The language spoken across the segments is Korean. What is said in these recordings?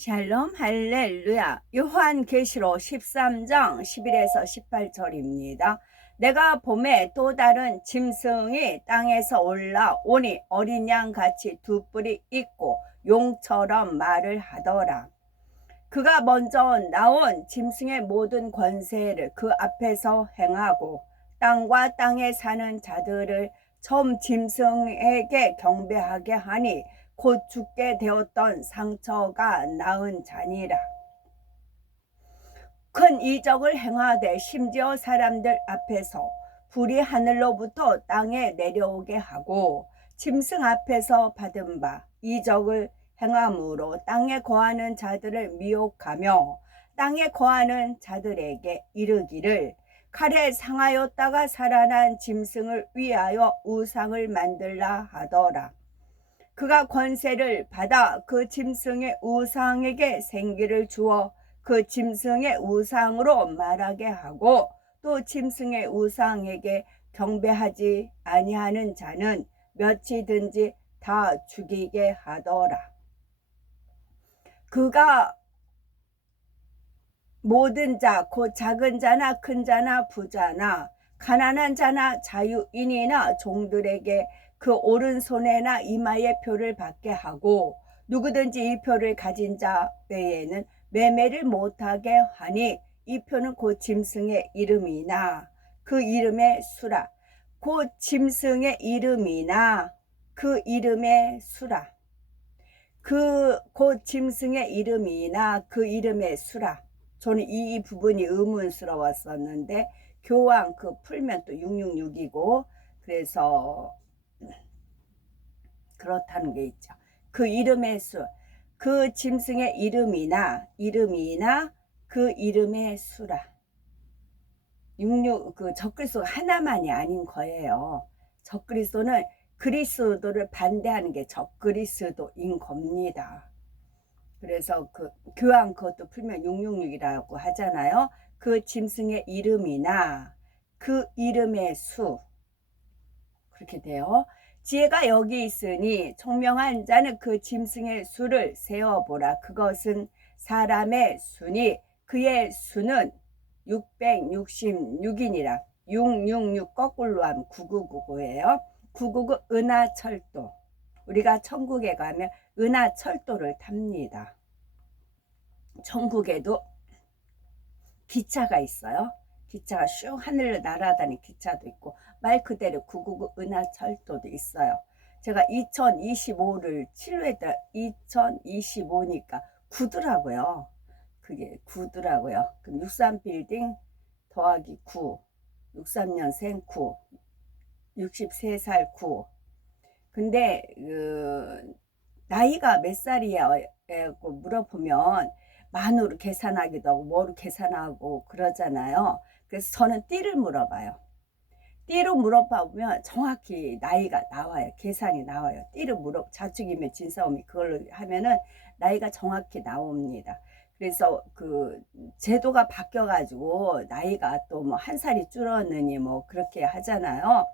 샬롬 할렐루야. 요한계시록 13장 11에서 18절입니다. 내가 봄에 또 다른 짐승이 땅에서 올라오니 어린 양같이 두 뿔이 있고 용처럼 말을 하더라. 그가 먼저 나온 짐승의 모든 권세를 그 앞에서 행하고 땅과 땅에 사는 자들을 처음 짐승에게 경배하게 하니 곧 죽게 되었던 상처가 나은 자니라. 큰 이적을 행하되 심지어 사람들 앞에서 불이 하늘로부터 땅에 내려오게 하고 짐승 앞에서 받은 바 이적을 행함으로 땅에 거하는 자들을 미혹하며 땅에 거하는 자들에게 이르기를 칼에 상하였다가 살아난 짐승을 위하여 우상을 만들라 하더라. 그가 권세를 받아 그 짐승의 우상에게 생기를 주어 그 짐승의 우상으로 말하게 하고 또 짐승의 우상에게 경배하지 아니하는 자는 몇이든지 다 죽이게 하더라. 그가 모든 자 곧 작은 자나 큰 자나 부자나 가난한 자나 자유인이나 종들에게 그 오른손에나 이마에 표를 받게 하고 누구든지 이 표를 가진 자 외에는 매매를 못하게 하니 이 표는 곧 짐승의 이름이나 그 이름의 수라. 곧 짐승의 이름이나 그 이름의 수라. 곧 짐승의 이름이나 그 이름의 수라. 저는 이 부분이 의문스러웠었는데 교황 풀면 또 666이고 그래서 그렇다는 게 있죠. 그 이름의 수, 그 짐승의 이름이나 그 이름의 수라. 66 적그리스도가 하나만이 아닌 거예요. 적그리스도는 그리스도를 반대하는 게 적그리스도인 겁니다. 그래서 교황 그것도 풀면 666이라고 하잖아요. 그 짐승의 이름이나 그 이름의 수 그렇게 돼요. 지혜가 여기 있으니 총명한 자는 그 짐승의 수를 세어보라. 그것은 사람의 수니 그의 수는 666이니라. 666 거꾸로 하면 9999예요. 999 은하철도. 우리가 천국에 가면 은하철도를 탑니다. 천국에도 기차가 있어요. 기차가 슉 하늘로 날아다니는 기차도 있고 말 그대로 999 은하철도도 있어요. 제가 2025를 7회다 2025니까 9더라고요. 그게 9더라고요. 그럼 63빌딩 더하기 9, 63년생 9, 63살 9. 근데 나이가 몇 살이야 물어보면 만으로 계산하기도 하고 뭐로 계산하고 그러잖아요. 그래서 저는 띠를 물어봐요. 띠로 물어보면 정확히 나이가 나와요. 계산이 나와요. 띠를 자축이면 진사오미 그걸로 하면은 나이가 정확히 나옵니다. 그래서 제도가 바뀌어 가지고 나이가 또 뭐 한 살이 줄었느니 뭐 그렇게 하잖아요.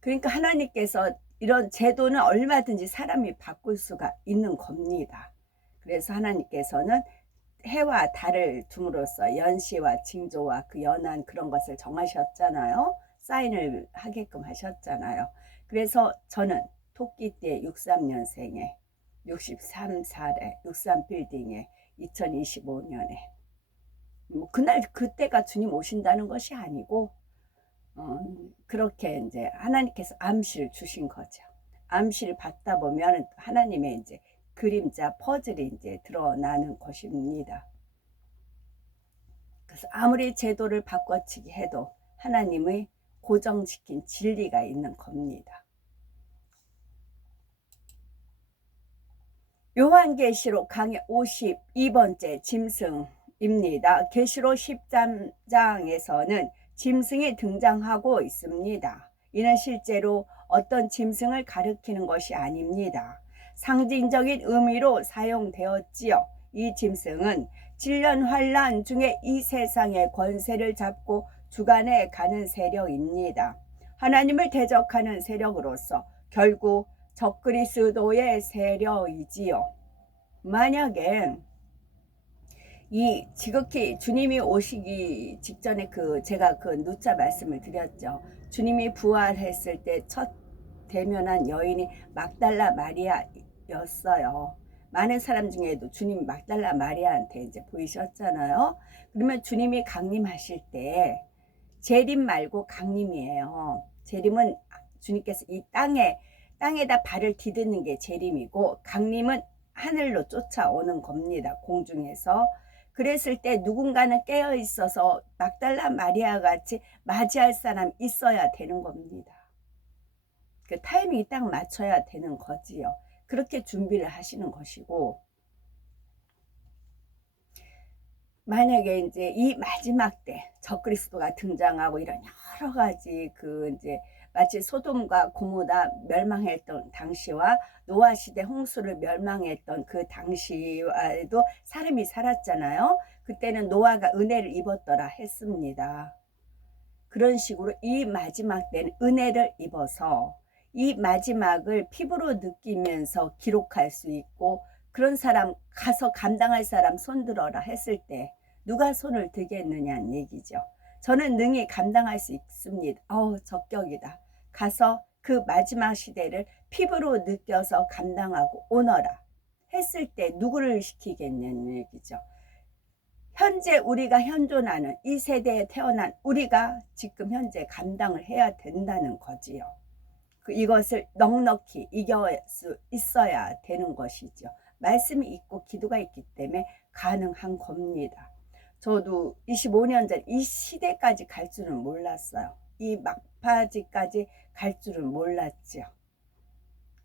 그러니까 하나님께서 이런 제도는 얼마든지 사람이 바꿀 수가 있는 겁니다. 그래서 하나님께서는 해와 달을 둠으로써 연시와 징조와 그 연한 그런 것을 정하셨잖아요. 사인을 하게끔 하셨잖아요. 그래서 저는 토끼띠의 63년생에 63살에 63빌딩에 2025년에 그때가 주님 오신다는 것이 아니고 그렇게 이제 하나님께서 암시를 주신 거죠. 암시를 받다 보면 하나님의 이제 그림자 퍼즐이 이제 드러나는 것입니다. 그래서 아무리 제도를 바꿔치기 해도 하나님의 고정시킨 진리가 있는 겁니다. 요한계시록 강의 52번째 짐승입니다. 계시록 13장에서는 짐승이 등장하고 있습니다. 이는 실제로 어떤 짐승을 가리키는 것이 아닙니다. 상징적인 의미로 사용되었지요. 이 짐승은 7년 환란 중에 이 세상의 권세를 잡고 주관해 가는 세력입니다. 하나님을 대적하는 세력으로서 결국 적그리스도의 세력이지요. 만약에 이 지극히 주님이 오시기 직전에 제가 그 누차 말씀을 드렸죠. 주님이 부활했을 때 첫 대면한 여인이 막달라 마리아였어요. 많은 사람 중에도 주님 막달라 마리아한테 이제 보이셨잖아요. 그러면 주님이 강림하실 때 재림 말고 강림이에요. 재림은 주님께서 이 땅에다 발을 디디는 게 재림이고, 강림은 하늘로 쫓아오는 겁니다. 공중에서. 그랬을 때 누군가는 깨어 있어서 막달라 마리아 같이 맞이할 사람 있어야 되는 겁니다. 그 타이밍이 딱 맞춰야 되는 거지요. 그렇게 준비를 하시는 것이고, 만약에 이제 이 마지막 때 적그리스도가 등장하고 이런 여러 가지 이제 마치 소돔과 고모다 멸망했던 당시와 노아 시대 홍수를 멸망했던 그 당시와에도 사람이 살았잖아요. 그때는 노아가 은혜를 입었더라 했습니다. 그런 식으로 이 마지막 때는 은혜를 입어서 이 마지막을 피부로 느끼면서 기록할 수 있고, 그런 사람 가서 감당할 사람 손들어라 했을 때 누가 손을 들겠느냐는 얘기죠. 저는 능히 감당할 수 있습니다. 적격이다. 가서 그 마지막 시대를 피부로 느껴서 감당하고 오너라 했을 때 누구를 시키겠냐는 얘기죠. 현재 우리가 현존하는 이 세대에 태어난 우리가 지금 현재 감당을 해야 된다는 거지요. 이것을 넉넉히 이겨낼 수 있어야 되는 것이죠. 말씀이 있고 기도가 있기 때문에 가능한 겁니다. 저도 25년 전 이 시대까지 갈 줄은 몰랐어요. 이 막바지까지 갈 줄은 몰랐죠.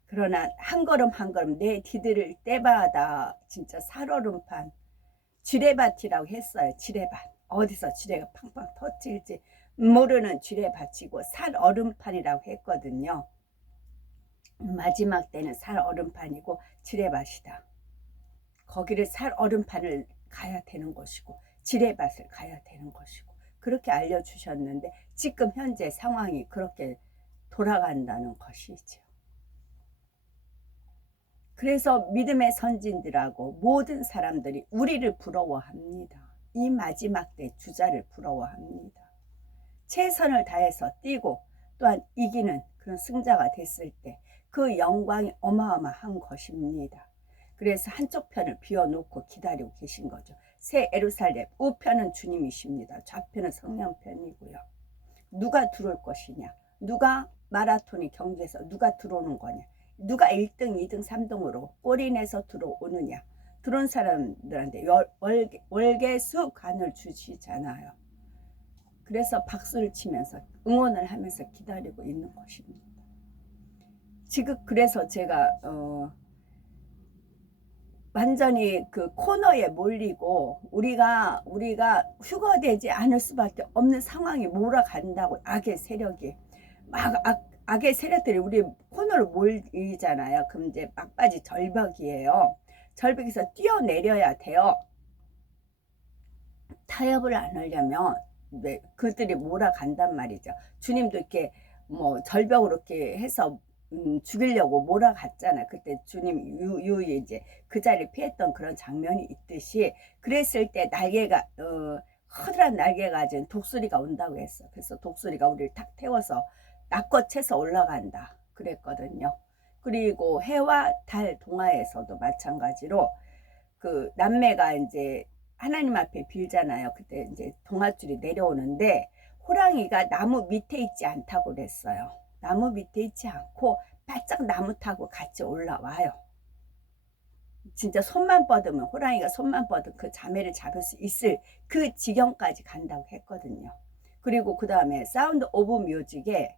그러나 한 걸음 한 걸음 내 디딜을 때마다 진짜 살얼음판, 지뢰밭이라고 했어요. 지뢰밭. 어디서 지뢰가 팡팡 터질지 모르는 지뢰밭이고 살얼음판이라고 했거든요. 마지막 때는 살얼음판이고 지뢰밭이다. 거기를 살얼음판을 가야 되는 것이고 지뢰밭을 가야 되는 것이고, 그렇게 알려주셨는데 지금 현재 상황이 그렇게 돌아간다는 것이죠. 그래서 믿음의 선진들하고 모든 사람들이 우리를 부러워합니다. 이 마지막 때 주자를 부러워합니다. 최선을 다해서 뛰고 또한 이기는 그런 승자가 됐을 때 그 영광이 어마어마한 것입니다. 그래서 한쪽 편을 비워놓고 기다리고 계신 거죠. 새 예루살렘, 우편은 주님이십니다. 좌편은 성령 편이고요. 누가 들어올 것이냐, 누가 마라톤이 경기에서 누가 들어오는 거냐, 누가 1등, 2등, 3등으로 골인해서 들어오느냐, 들어온 사람들한테 월계수간을 주시잖아요. 그래서 박수를 치면서 응원을 하면서 기다리고 있는 것입니다. 지금 그래서 제가 완전히 그 코너에 몰리고 우리가 휴거되지 않을 수밖에 없는 상황이 몰아간다고, 악의 세력이 막 악의 세력들이 우리 코너를 몰리잖아요. 그럼 이제 막바지 절벽이에요. 절벽에서 뛰어내려야 돼요. 타협을 안 하려면 그들이 몰아간단 말이죠. 주님도 이렇게 절벽으로 이렇게 해서 죽이려고 몰아갔잖아. 그때 주님 유유히 이제 그 자리를 피했던 그런 장면이 있듯이, 그랬을 때 날개가 커다란 날개 가진 독수리가 온다고 했어. 그래서 독수리가 우리를 탁 태워서 낚아채서 올라간다 그랬거든요. 그리고 해와 달 동화에서도 마찬가지로 그 남매가 이제 하나님 앞에 빌잖아요. 그때 이제 동아줄이 내려오는데 호랑이가 나무 밑에 있지 않다고 그랬어요. 나무 밑에 있지 않고 바짝 나무 타고 같이 올라와요. 진짜 손만 뻗으면, 호랑이가 손만 뻗으면 그 자매를 잡을 수 있을 그 지경까지 간다고 했거든요. 그리고 그 다음에 사운드 오브 뮤직에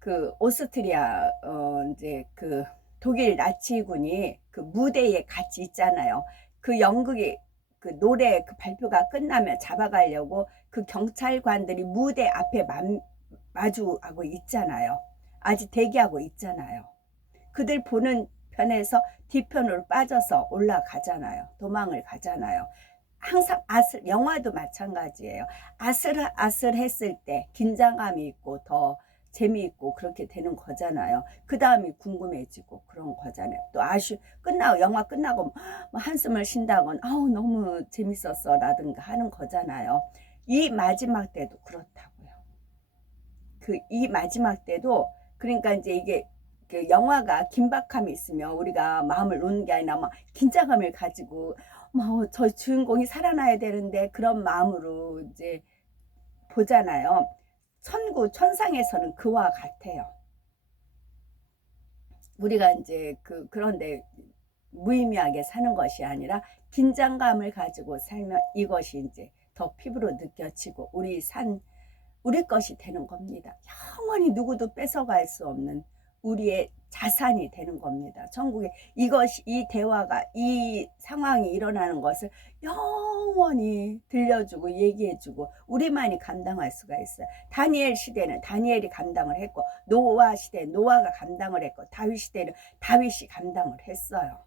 그 오스트리아 이제 그 독일 나치군이 그 무대에 같이 있잖아요. 그 연극이 그 노래 그 발표가 끝나면 잡아가려고 그 경찰관들이 무대 앞에 마주하고 있잖아요. 아직 대기하고 있잖아요. 그들 보는 편에서 뒤편으로 빠져서 올라가잖아요. 도망을 가잖아요. 항상 영화도 마찬가지예요. 아슬아슬했을 때 긴장감이 있고 더 재미있고 그렇게 되는 거잖아요. 그 다음이 궁금해지고 그런 거잖아요. 또 끝나고 영화 끝나고 뭐 한숨을 쉰다거나 아우 너무 재밌었어 라든가 하는 거잖아요. 이 마지막 때도 그렇다고요. 이 마지막 때도 그러니까 이제 이게 그 영화가 긴박함이 있으면 우리가 마음을 놓는 게 아니라 막 긴장감을 가지고 뭐 저 주인공이 살아나야 되는데 그런 마음으로 이제 보잖아요. 천상에서는 그와 같아요. 우리가 이제 그런데 무의미하게 사는 것이 아니라 긴장감을 가지고 살면 이것이 이제 더 피부로 느껴지고 우리 것이 되는 겁니다. 영원히 누구도 뺏어갈 수 없는 우리의 자산이 되는 겁니다. 천국에 이 대화가 이 상황이 일어나는 것을 영원히 들려주고 얘기해주고 우리만이 감당할 수가 있어요. 다니엘 시대는 다니엘이 감당을 했고 노아 시대 노아가 감당을 했고 다윗 시대는 다윗이 감당을 했어요.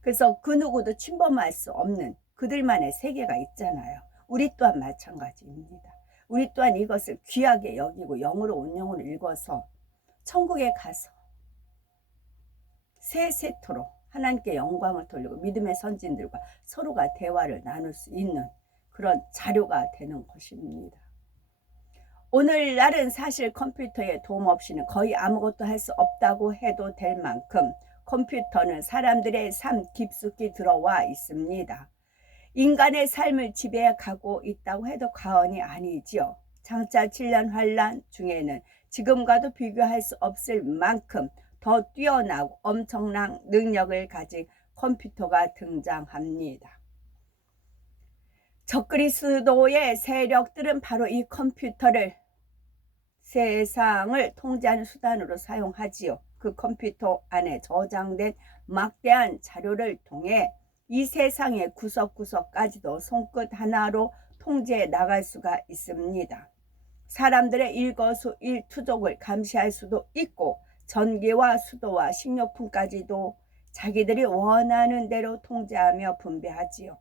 그래서 그 누구도 침범할 수 없는 그들만의 세계가 있잖아요. 우리 또한 마찬가지입니다. 우리 또한 이것을 귀하게 여기고 영으로 온영으로 읽어서 천국에 가서 세세토록 하나님께 영광을 돌리고 믿음의 선진들과 서로가 대화를 나눌 수 있는 그런 자료가 되는 것입니다. 오늘날은 사실 컴퓨터의 도움 없이는 거의 아무것도 할 수 없다고 해도 될 만큼 컴퓨터는 사람들의 삶 깊숙이 들어와 있습니다. 인간의 삶을 지배해가고 있다고 해도 과언이 아니지요. 장차 7년 환란 중에는 지금과도 비교할 수 없을 만큼 더 뛰어나고 엄청난 능력을 가진 컴퓨터가 등장합니다. 적그리스도의 세력들은 바로 이 컴퓨터를 세상을 통제하는 수단으로 사용하지요. 그 컴퓨터 안에 저장된 막대한 자료를 통해 이 세상의 구석구석까지도 손끝 하나로 통제해 나갈 수가 있습니다. 사람들의 일거수일투족을 감시할 수도 있고 전기와 수도와 식료품까지도 자기들이 원하는 대로 통제하며 분배하지요.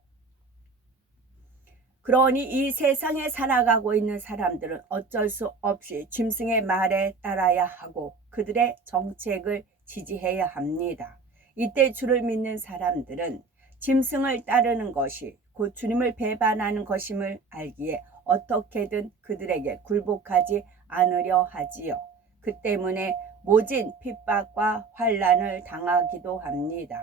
그러니 이 세상에 살아가고 있는 사람들은 어쩔 수 없이 짐승의 말에 따라야 하고 그들의 정책을 지지해야 합니다. 이때 주를 믿는 사람들은 짐승을 따르는 것이 곧 주님을 배반하는 것임을 알기에 어떻게든 그들에게 굴복하지 않으려 하지요. 그 때문에 모진 핍박과 환난을 당하기도 합니다.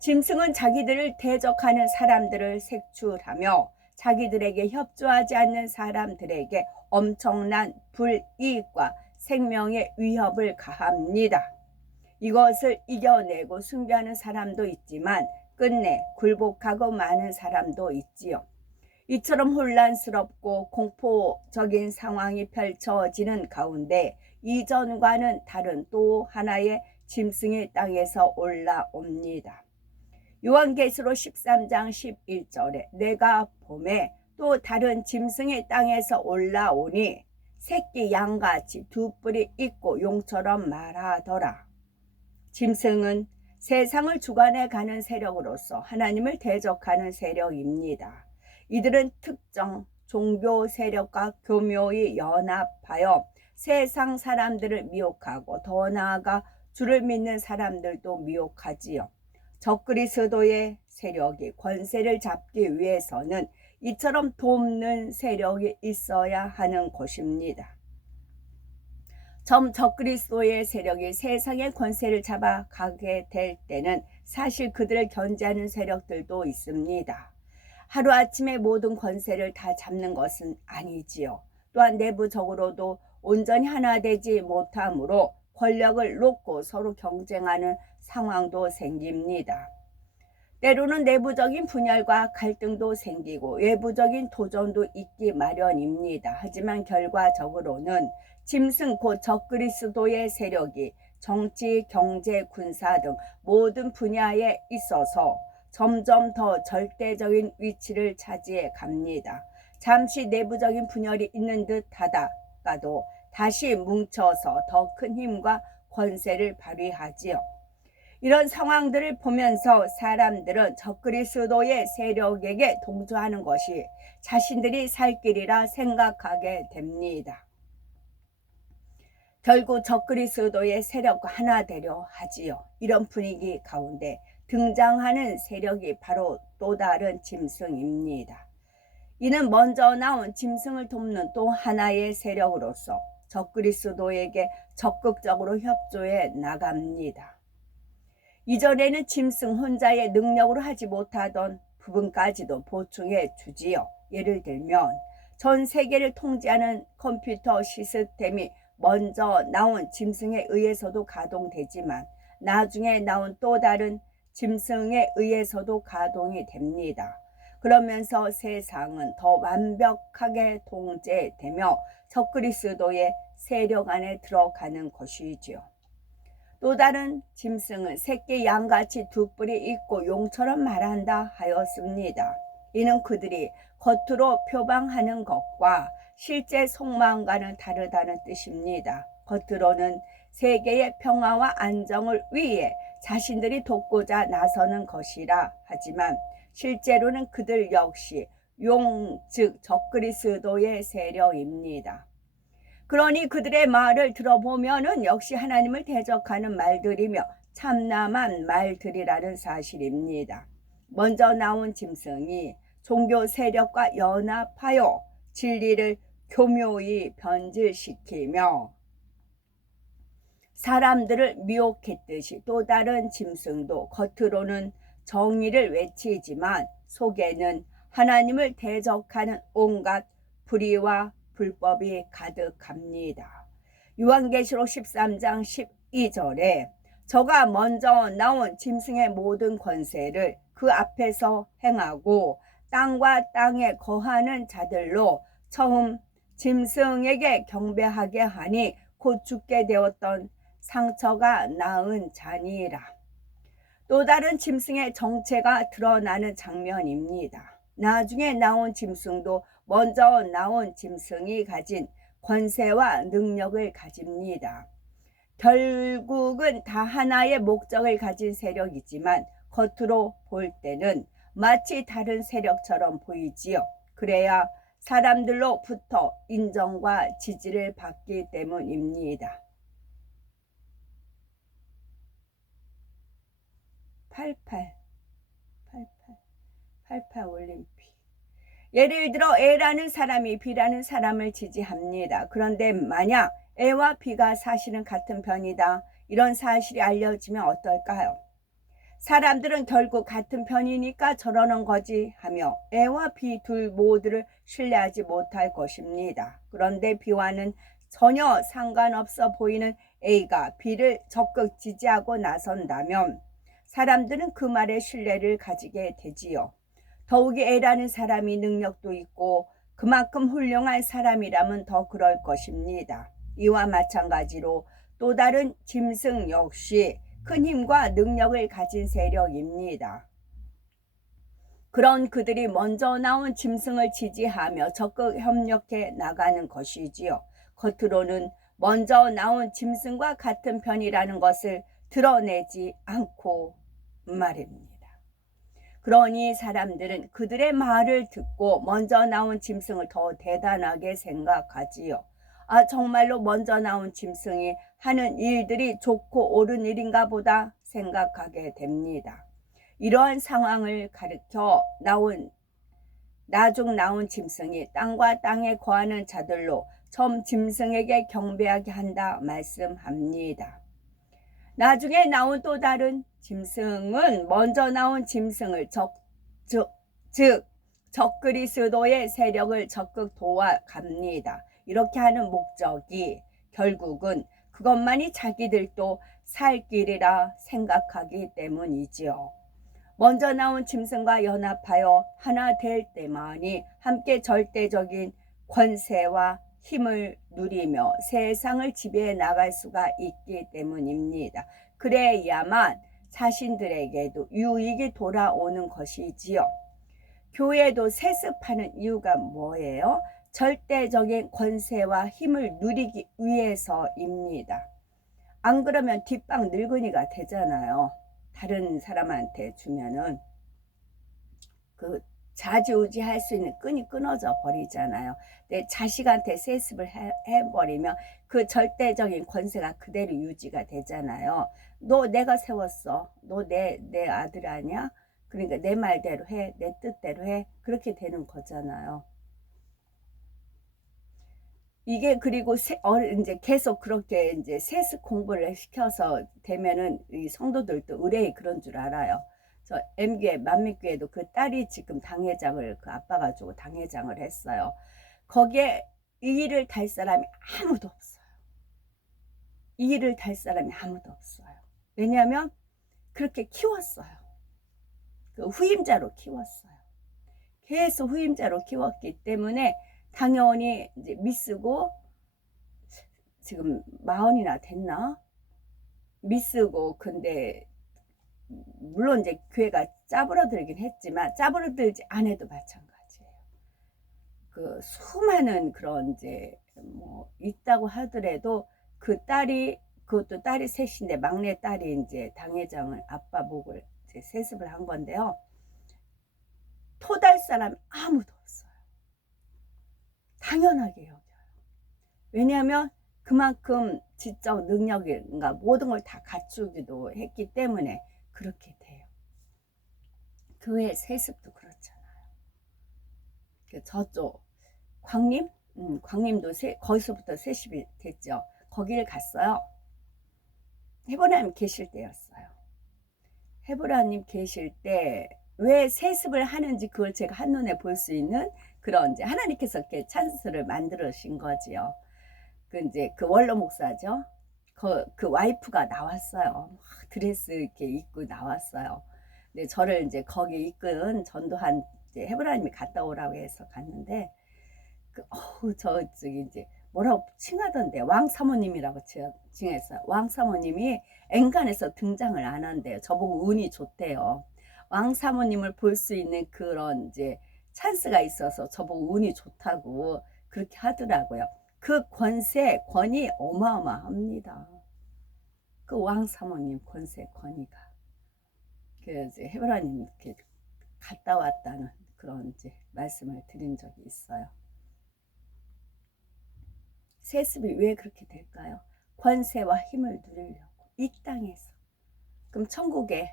짐승은 자기들을 대적하는 사람들을 색출하며 자기들에게 협조하지 않는 사람들에게 엄청난 불이익과 생명의 위협을 가합니다. 이것을 이겨내고 승리하는 사람도 있지만 끝내 굴복하고 마는 사람도 있지요. 이처럼 혼란스럽고 공포적인 상황이 펼쳐지는 가운데 이전과는 다른 또 하나의 짐승이 땅에서 올라옵니다. 요한계시록 13장 11절에 내가 봄에 또 다른 짐승이 땅에서 올라오니 새끼 양같이 두 뿔이 있고 용처럼 말하더라. 짐승은 세상을 주관해 가는 세력으로서 하나님을 대적하는 세력입니다. 이들은 특정 종교 세력과 교묘히 연합하여 세상 사람들을 미혹하고 더 나아가 주를 믿는 사람들도 미혹하지요. 적그리스도의 세력이 권세를 잡기 위해서는 이처럼 돕는 세력이 있어야 하는 것입니다. 적그리스도의 세력이 세상의 권세를 잡아가게 될 때는 사실 그들을 견제하는 세력들도 있습니다. 하루아침에 모든 권세를 다 잡는 것은 아니지요. 또한 내부적으로도 온전히 하나 되지 못하므로 권력을 놓고 서로 경쟁하는 상황도 생깁니다. 때로는 내부적인 분열과 갈등도 생기고 외부적인 도전도 있기 마련입니다. 하지만 결과적으로는 짐승 곧 적그리스도의 세력이 정치, 경제, 군사 등 모든 분야에 있어서 점점 더 절대적인 위치를 차지해 갑니다. 잠시 내부적인 분열이 있는 듯 하다가도 다시 뭉쳐서 더 큰 힘과 권세를 발휘하지요. 이런 상황들을 보면서 사람들은 적그리스도의 세력에게 동조하는 것이 자신들이 살 길이라 생각하게 됩니다. 결국 적그리스도의 세력과 하나 되려 하지요. 이런 분위기 가운데 등장하는 세력이 바로 또 다른 짐승입니다. 이는 먼저 나온 짐승을 돕는 또 하나의 세력으로서 적그리스도에게 적극적으로 협조해 나갑니다. 이전에는 짐승 혼자의 능력으로 하지 못하던 부분까지도 보충해 주지요. 예를 들면 전 세계를 통제하는 컴퓨터 시스템이 먼저 나온 짐승에 의해서도 가동되지만 나중에 나온 또 다른 짐승에 의해서도 가동이 됩니다. 그러면서 세상은 더 완벽하게 통제되며 적그리스도의 세력 안에 들어가는 것이지요. 또 다른 짐승은 새끼 양같이 두 뿔이 있고 용처럼 말한다 하였습니다. 이는 그들이 겉으로 표방하는 것과 실제 속마음과는 다르다는 뜻입니다. 겉으로는 세계의 평화와 안정을 위해 자신들이 돕고자 나서는 것이라 하지만 실제로는 그들 역시 용, 즉 적그리스도의 세력입니다. 그러니 그들의 말을 들어보면은 역시 하나님을 대적하는 말들이며 참남한 말들이라는 사실입니다. 먼저 나온 짐승이 종교 세력과 연합하여 진리를 교묘히 변질시키며 사람들을 미혹했듯이 또 다른 짐승도 겉으로는 정의를 외치지만 속에는 하나님을 대적하는 온갖 불의와 불법이 가득합니다. 요한계시록 13장 12절에 저가 먼저 나온 짐승의 모든 권세를 그 앞에서 행하고 땅과 땅에 거하는 자들로 처음 짐승에게 경배하게 하니 곧 죽게 되었던 상처가 나은 자니라. 또 다른 짐승의 정체가 드러나는 장면입니다. 나중에 나온 짐승도 먼저 나온 짐승이 가진 권세와 능력을 가집니다. 결국은 다 하나의 목적을 가진 세력이지만 겉으로 볼 때는 마치 다른 세력처럼 보이지요. 그래야 사람들로부터 인정과 지지를 받기 때문입니다. 88 올림픽. 예를 들어 A라는 사람이 B라는 사람을 지지합니다. 그런데 만약 A와 B가 사실은 같은 편이다. 이런 사실이 알려지면 어떨까요? 사람들은 결국 같은 편이니까 저러는 거지 하며 A와 B 둘 모두를 신뢰하지 못할 것입니다. 그런데 B와는 전혀 상관없어 보이는 A가 B를 적극 지지하고 나선다면 사람들은 그 말에 신뢰를 가지게 되지요. 더욱이 A라는 사람이 능력도 있고 그만큼 훌륭한 사람이라면 더 그럴 것입니다. 이와 마찬가지로 또 다른 짐승 역시 큰 힘과 능력을 가진 세력입니다. 그런 그들이 먼저 나온 짐승을 지지하며 적극 협력해 나가는 것이지요. 겉으로는 먼저 나온 짐승과 같은 편이라는 것을 드러내지 않고 말입니다. 그러니 사람들은 그들의 말을 듣고 먼저 나온 짐승을 더 대단하게 생각하지요. 정말로 먼저 나온 짐승이 하는 일들이 좋고 옳은 일인가 보다 생각하게 됩니다. 이러한 상황을 가리켜 나중 나온 짐승이 땅과 땅에 거하는 자들로 처음 짐승에게 경배하게 한다 말씀합니다. 나중에 나온 또 다른 짐승은 먼저 나온 짐승을 즉 적그리스도의 세력을 적극 도와갑니다. 이렇게 하는 목적이 결국은 그것만이 자기들도 살 길이라 생각하기 때문이지요. 먼저 나온 짐승과 연합하여 하나 될 때만이 함께 절대적인 권세와 힘을 누리며 세상을 지배해 나갈 수가 있기 때문입니다. 그래야만 자신들에게도 유익이 돌아오는 것이지요. 교회도 세습하는 이유가 뭐예요? 절대적인 권세와 힘을 누리기 위해서입니다. 안 그러면 뒷방 늙은이가 되잖아요. 다른 사람한테 주면은 좌지우지할 수 있는 끈이 끊어져 버리잖아요. 내 자식한테 세습을 해버리면 그 절대적인 권세가 그대로 유지가 되잖아요. 너 내가 세웠어. 너 내 아들 아니야? 그러니까 내 말대로 해. 내 뜻대로 해. 그렇게 되는 거잖아요. 이게 그리고 이제 계속 그렇게 이제 세습 공부를 시켜서 되면은 이 성도들도 의뢰이 그런 줄 알아요. 저 M교회 만민교회도 그 딸이 지금 당회장을 그 아빠가 주고 당회장을 했어요. 거기에 이 일을 달 사람이 아무도 없어요. 이 일을 달 사람이 아무도 없어요. 왜냐하면 그렇게 키웠어요. 그 후임자로 키웠어요. 계속 후임자로 키웠기 때문에 당연히 이제 미쓰고 지금 40이나 됐나? 미쓰고 근데 물론 이제 교회가 짜부러들긴 했지만 짜부러들지 않아도 마찬가지예요. 그 수많은 그런 이제 뭐 있다고 하더라도 그 딸이 그것도 딸이 셋인데 막내 딸이 이제 당회장을 아빠 목을 이제 세습을 한 건데요. 토달 사람 아무도 없어요. 당연하게 여겨요. 왜냐하면 그만큼 지적 능력인가 모든 걸 다 갖추기도 했기 때문에 그렇게 돼요. 교회 세습도 그렇잖아요. 저쪽 광림? 광림도 거기서부터 세습이 됐죠. 거기를 갔어요. 헤브라님 계실 때였어요. 헤브라님 계실 때 왜 세습을 하는지 그걸 제가 한눈에 볼 수 있는 그런 이제 하나님께서 이렇게 찬스를 만들으신 거지요. 그 이제 그 원로 목사죠. 그 와이프가 나왔어요. 드레스 이렇게 입고 나왔어요. 근데 저를 이제 거기 이끈 전도한 이제 헤브라님이 갔다 오라고 해서 갔는데 저기 이제 뭐라고 칭하던데 왕 사모님이라고 칭했어요. 왕 사모님이 엔간에서 등장을 안 한대요. 저보고 운이 좋대요. 왕 사모님을 볼 수 있는 그런 이제 찬스가 있어서 저보고 운이 좋다고 그렇게 하더라고요. 그 권위 어마어마합니다. 그 왕 사모님 권위가. 그래서 헤브라님 이렇게 갔다 왔다는 그런 이제 말씀을 드린 적이 있어요. 세습이 왜 그렇게 될까요? 권세와 힘을 누리려고 이 땅에서. 그럼 천국에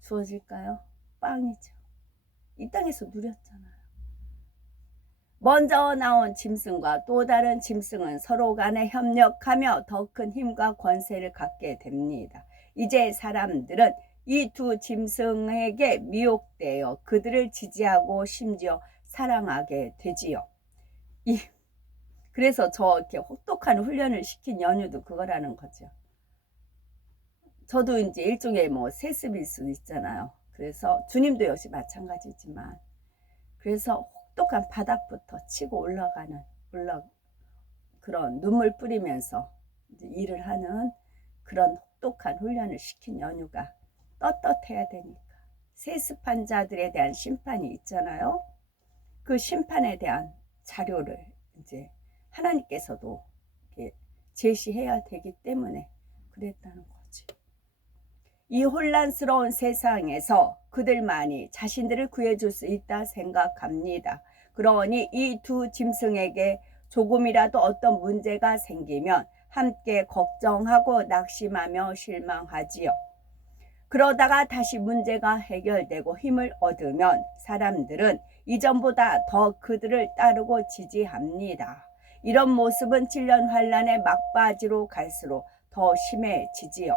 주어질까요? 빵이죠. 이 땅에서 누렸잖아요. 먼저 나온 짐승과 또 다른 짐승은 서로 간에 협력하며 더 큰 힘과 권세를 갖게 됩니다. 이제 사람들은 이 두 짐승에게 미혹되어 그들을 지지하고 심지어 사랑하게 되지요. 그래서 저 이렇게 혹독한 훈련을 시킨 연유도 그거라는 거죠. 저도 이제 일종의 뭐 세습일 수도 있잖아요. 그래서 주님도 역시 마찬가지지만 그래서 혹독한 바닥부터 치고 올라가는 그런 눈물 뿌리면서 이제 일을 하는 그런 혹독한 훈련을 시킨 연유가 떳떳해야 되니까 세습한 자들에 대한 심판이 있잖아요. 그 심판에 대한 자료를 이제 하나님께서도 제시해야 되기 때문에 그랬다는 거지. 이 혼란스러운 세상에서 그들만이 자신들을 구해줄 수 있다 생각합니다. 그러니 이 두 짐승에게 조금이라도 어떤 문제가 생기면 함께 걱정하고 낙심하며 실망하지요. 그러다가 다시 문제가 해결되고 힘을 얻으면 사람들은 이전보다 더 그들을 따르고 지지합니다. 이런 모습은 질련 환란의 막바지로 갈수록 더 심해지지요.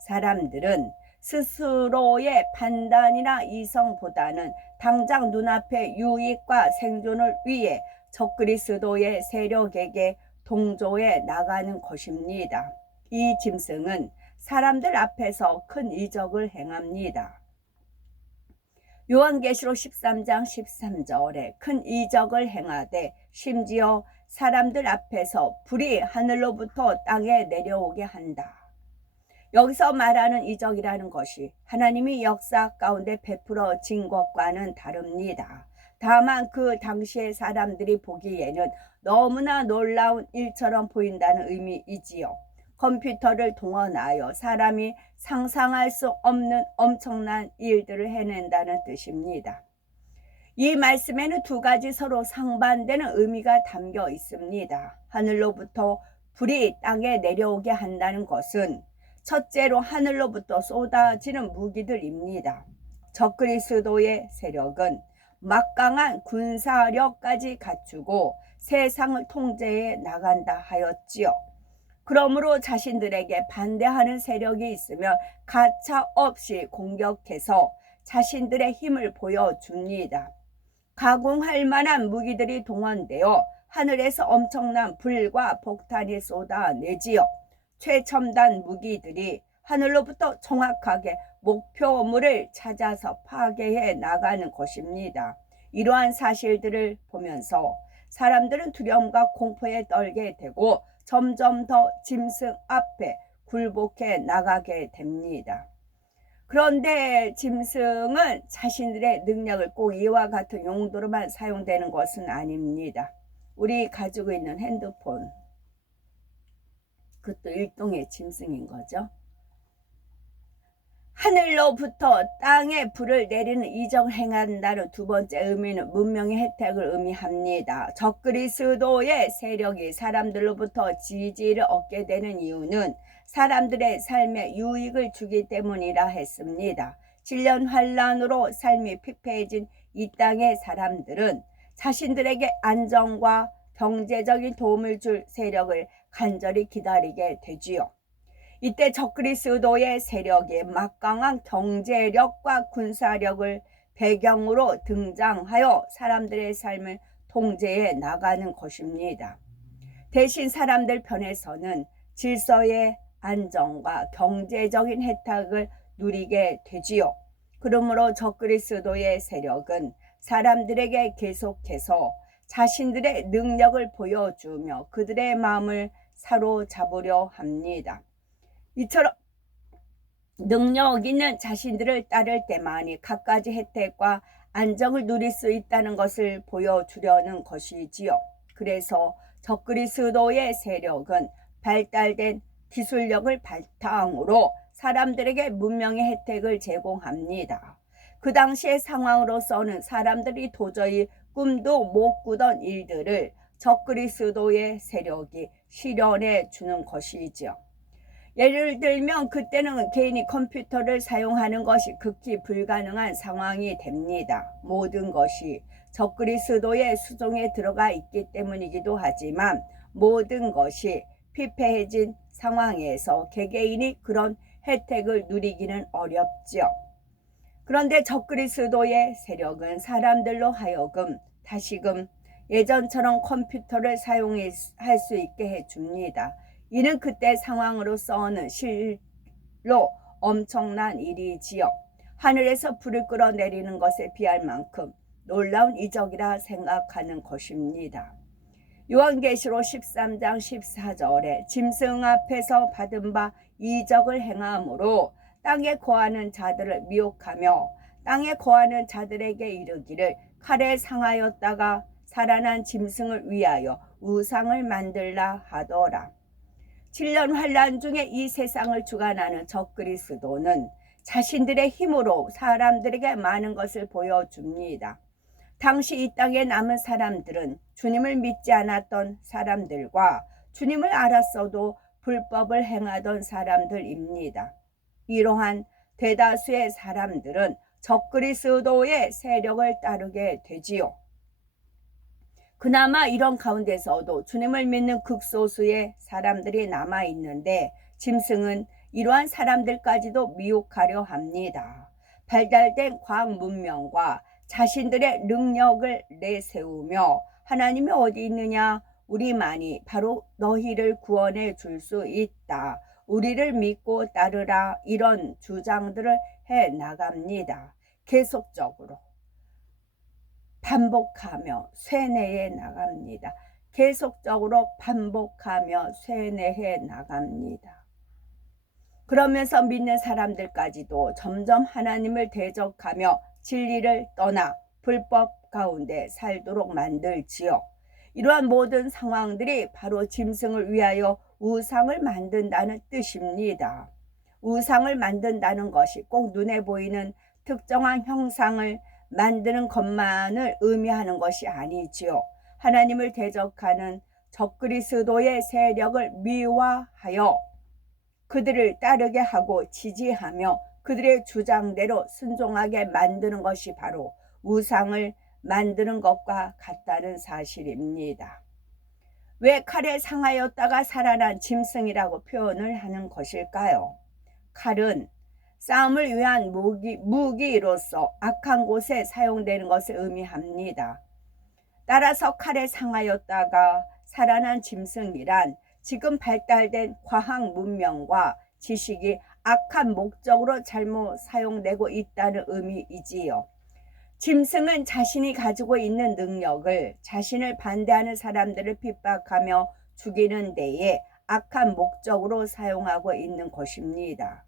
사람들은 스스로의 판단이나 이성보다는 당장 눈앞의 유익과 생존을 위해 적그리스도의 세력에게 동조해 나가는 것입니다. 이 짐승은 사람들 앞에서 큰 이적을 행합니다. 요한계시록 13장 13절에 큰 이적을 행하되 심지어 사람들 앞에서 불이 하늘로부터 땅에 내려오게 한다. 여기서 말하는 이적이라는 것이 하나님이 역사 가운데 베풀어진 것과는 다릅니다. 다만 그 당시의 사람들이 보기에는 너무나 놀라운 일처럼 보인다는 의미이지요. 컴퓨터를 동원하여 사람이 상상할 수 없는 엄청난 일들을 해낸다는 뜻입니다. 이 말씀에는 두 가지 서로 상반되는 의미가 담겨 있습니다. 하늘로부터 불이 땅에 내려오게 한다는 것은 첫째로 하늘로부터 쏟아지는 무기들입니다. 적그리스도의 세력은 막강한 군사력까지 갖추고 세상을 통제해 나간다 하였지요. 그러므로 자신들에게 반대하는 세력이 있으면 가차 없이 공격해서 자신들의 힘을 보여줍니다. 가공할 만한 무기들이 동원되어 하늘에서 엄청난 불과 폭탄이 쏟아내지요. 최첨단 무기들이 하늘로부터 정확하게 목표물을 찾아서 파괴해 나가는 것입니다. 이러한 사실들을 보면서 사람들은 두려움과 공포에 떨게 되고 점점 더 짐승 앞에 굴복해 나가게 됩니다. 그런데 짐승은 자신들의 능력을 꼭 이와 같은 용도로만 사용되는 것은 아닙니다. 우리 가지고 있는 핸드폰, 그것도 일종의 짐승인 거죠. 하늘로부터 땅에 불을 내리는 이적을 행한다는 두 번째 의미는 문명의 혜택을 의미합니다. 적그리스도의 세력이 사람들로부터 지지를 얻게 되는 이유는 사람들의 삶에 유익을 주기 때문이라 했습니다. 질년 환란으로 삶이 피폐해진 이 땅의 사람들은 자신들에게 안정과 경제적인 도움을 줄 세력을 간절히 기다리게 되지요. 이때 적그리스도의 세력이 막강한 경제력과 군사력을 배경으로 등장하여 사람들의 삶을 통제해 나가는 것입니다. 대신 사람들 편에서는 질서의 안정과 경제적인 혜택을 누리게 되지요. 그러므로 적그리스도의 세력은 사람들에게 계속해서 자신들의 능력을 보여주며 그들의 마음을 사로잡으려 합니다. 이처럼 능력 있는 자신들을 따를 때만이 갖가지 혜택과 안정을 누릴 수 있다는 것을 보여주려는 것이지요. 그래서 적그리스도의 세력은 발달된 기술력을 바탕으로 사람들에게 문명의 혜택을 제공합니다. 그 당시의 상황으로서는 사람들이 도저히 꿈도 못 꾸던 일들을 적그리스도의 세력이 실현해 주는 것이지요. 예를 들면 그때는 개인이 컴퓨터를 사용하는 것이 극히 불가능한 상황이 됩니다. 모든 것이 적그리스도의 수종에 들어가 있기 때문이기도 하지만 모든 것이 피폐해진 상황에서 개개인이 그런 혜택을 누리기는 어렵죠. 그런데 적그리스도의 세력은 사람들로 하여금 다시금 예전처럼 컴퓨터를 사용할 수 있게 해줍니다. 이는 그때 상황으로서는 실로 엄청난 일이지요. 하늘에서 불을 끌어내리는 것에 비할 만큼 놀라운 이적이라 생각하는 것입니다. 요한계시록 13장 14절에 짐승 앞에서 받은 바 이적을 행함으로 땅에 거하는 자들을 미혹하며 땅에 거하는 자들에게 이르기를 칼에 상하였다가 살아난 짐승을 위하여 우상을 만들라 하더라. 7년 환란 중에 이 세상을 주관하는 적그리스도는 자신들의 힘으로 사람들에게 많은 것을 보여줍니다. 당시 이 땅에 남은 사람들은 주님을 믿지 않았던 사람들과 주님을 알았어도 불법을 행하던 사람들입니다. 이러한 대다수의 사람들은 적그리스도의 세력을 따르게 되지요. 그나마 이런 가운데서도 주님을 믿는 극소수의 사람들이 남아있는데 짐승은 이러한 사람들까지도 미혹하려 합니다. 발달된 과학 문명과 자신들의 능력을 내세우며 하나님이 어디 있느냐? 우리만이 바로 너희를 구원해 줄 수 있다. 우리를 믿고 따르라. 이런 주장들을 해 나갑니다. 계속적으로 반복하며 쇠뇌해 나갑니다. 계속적으로 반복하며 쇠뇌해 나갑니다. 그러면서 믿는 사람들까지도 점점 하나님을 대적하며 진리를 떠나 불법 가운데 살도록 만들지요. 이러한 모든 상황들이 바로 짐승을 위하여 우상을 만든다는 뜻입니다. 우상을 만든다는 것이 꼭 눈에 보이는 특정한 형상을 만드는 것만을 의미하는 것이 아니지요. 하나님을 대적하는 적그리스도의 세력을 미화하여 그들을 따르게 하고 지지하며 그들의 주장대로 순종하게 만드는 것이 바로 우상을 만드는 것과 같다는 사실입니다. 왜 칼에 상하였다가 살아난 짐승이라고 표현을 하는 것일까요? 칼은 싸움을 위한 무기로서 악한 곳에 사용되는 것을 의미합니다. 따라서 칼에 상하였다가 살아난 짐승이란 지금 발달된 과학 문명과 지식이 악한 목적으로 잘못 사용되고 있다는 의미이지요. 짐승은 자신이 가지고 있는 능력을 자신을 반대하는 사람들을 핍박하며 죽이는 데에 악한 목적으로 사용하고 있는 것입니다.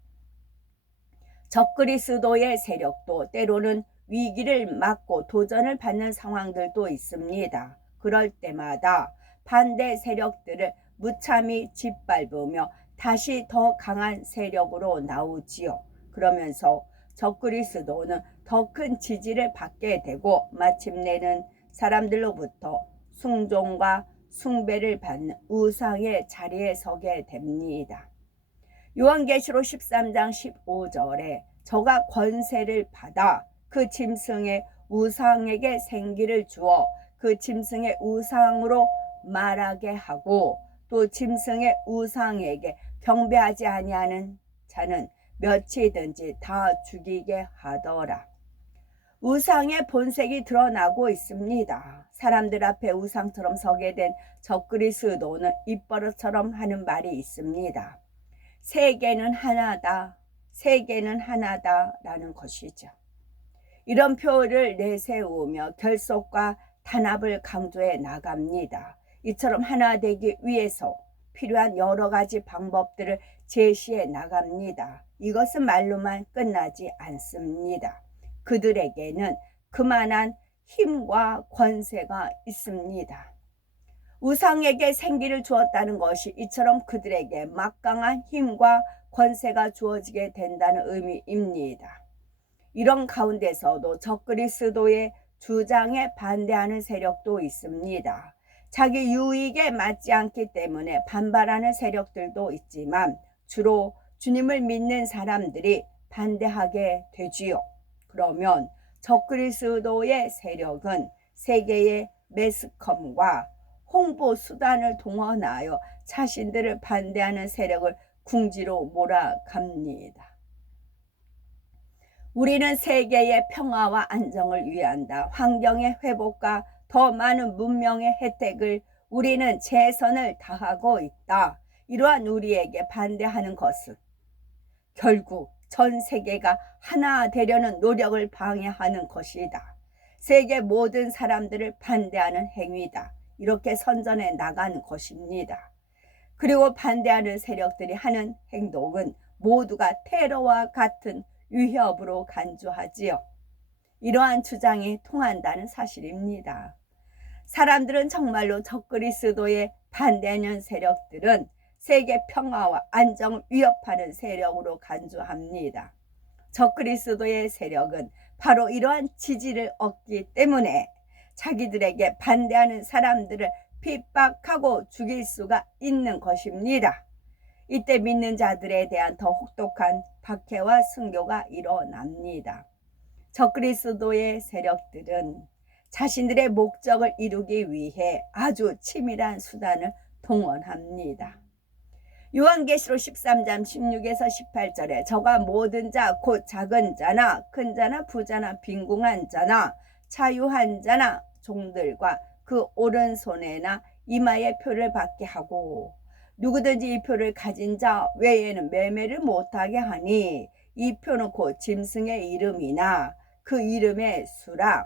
적그리스도의 세력도 때로는 위기를 맞고 도전을 받는 상황들도 있습니다. 그럴 때마다 반대 세력들을 무참히 짓밟으며 다시 더 강한 세력으로 나오지요. 그러면서 적그리스도는 더 큰 지지를 받게 되고 마침내는 사람들로부터 숭종과 숭배를 받는 우상의 자리에 서게 됩니다. 요한계시록 13장 15절에 저가 권세를 받아 그 짐승의 우상에게 생기를 주어 그 짐승의 우상으로 말하게 하고 또 짐승의 우상에게 경배하지 아니하는 자는 몇이든지 다 죽이게 하더라. 우상의 본색이 드러나고 있습니다. 사람들 앞에 우상처럼 서게 된 적그리스도는 입버릇처럼 하는 말이 있습니다. 세계는 하나다, 세계는 하나다 라는 것이죠. 이런 표를 내세우며 결속과 단합을 강조해 나갑니다. 이처럼 하나 되기 위해서 필요한 여러 가지 방법들을 제시해 나갑니다. 이것은 말로만 끝나지 않습니다. 그들에게는 그만한 힘과 권세가 있습니다. 우상에게 생기를 주었다는 것이 이처럼 그들에게 막강한 힘과 권세가 주어지게 된다는 의미입니다. 이런 가운데서도 적그리스도의 주장에 반대하는 세력도 있습니다. 자기 유익에 맞지 않기 때문에 반발하는 세력들도 있지만 주로 주님을 믿는 사람들이 반대하게 되지요. 그러면 적그리스도의 세력은 세계의 매스컴과 홍보 수단을 동원하여 자신들을 반대하는 세력을 궁지로 몰아갑니다. 우리는 세계의 평화와 안정을 위한다. 환경의 회복과 더 많은 문명의 혜택을 우리는 최선을 다하고 있다. 이러한 우리에게 반대하는 것은 결국 전 세계가 하나 되려는 노력을 방해하는 것이다. 세계 모든 사람들을 반대하는 행위다. 이렇게 선전해 나가는 것입니다. 그리고 반대하는 세력들이 하는 행동은 모두가 테러와 같은 위협으로 간주하지요. 이러한 주장이 통한다는 사실입니다. 사람들은 정말로 적그리스도에 반대하는 세력들은 세계 평화와 안정을 위협하는 세력으로 간주합니다. 적그리스도의 세력은 바로 이러한 지지를 얻기 때문에 자기들에게 반대하는 사람들을 핍박하고 죽일 수가 있는 것입니다. 이때 믿는 자들에 대한 더 혹독한 박해와 순교가 일어납니다. 적그리스도의 세력들은 자신들의 목적을 이루기 위해 아주 치밀한 수단을 동원합니다. 요한계시록 13장 16에서 18절에 저가 모든 자 곧 작은 자나 큰 자나 부자나 빈궁한 자나 자유한 자나 종들과 그 오른손에나 이마에 표를 받게 하고 누구든지 이 표를 가진 자 외에는 매매를 못하게 하니 이 표는 곧 짐승의 이름이나 그 이름의 수라.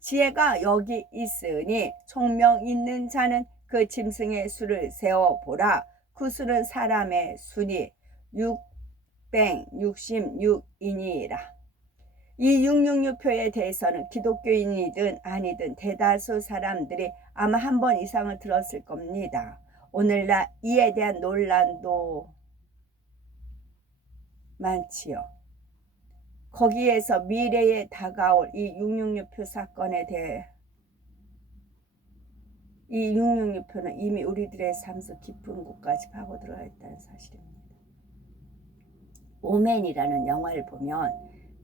지혜가 여기 있으니 총명 있는 자는 그 짐승의 수를 세어보라. 그 수는 사람의 수니 666이니라. 이 666표에 대해서는 기독교인이든 아니든 대다수 사람들이 아마 한 번 이상을 들었을 겁니다. 오늘날 이에 대한 논란도 많지요. 거기에서 미래에 다가올 이 666표 사건에 대해 이 666표는 이미 우리들의 삶 속 깊은 곳까지 파고들어야 했다는 사실입니다. 오맨이라는 영화를 보면